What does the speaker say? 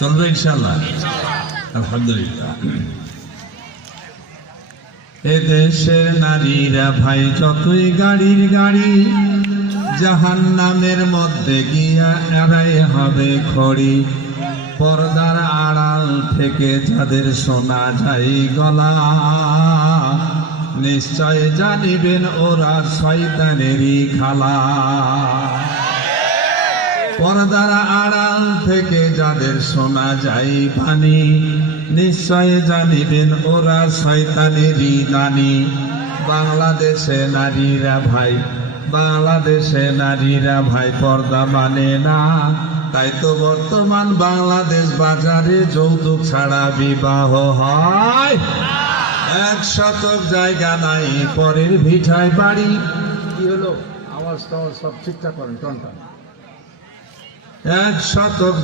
চলবে ইনশাআল্লাহ? আলহামদুলিল্লাহ। এদেশের নারীরা ভাই যতই গাড়ির গাড়ি, জাহান্নামের মধ্যে গিয়া এড়াই হবে খড়ি। পর্দার আড়াল থেকে যাদের শোনা যায় গলা, নিশ্চয় জানিবেন ওরা শয়তানেরই খালা। পর্দার আড়াল থেকে যাদের শোনা যায় বাণী, নিশ্চয় জানিবেন ওরা শয়তানেরই দানি। বাংলাদেশে নারীরা ভাই, বাংলাদেশে নারীরা ভাই পর্দা মানে না, তাই তো বর্তমান বাংলাদেশ বাজারে যৌতুক ছাড়া বিবাহ হয়। 1 শতক জায়গা নাই, পরের ভিটায় বাড়ি। কি হলো? আওয়াজ টাওয়াজ সব ঠিকঠাক করেন, টনটা। 1 শতক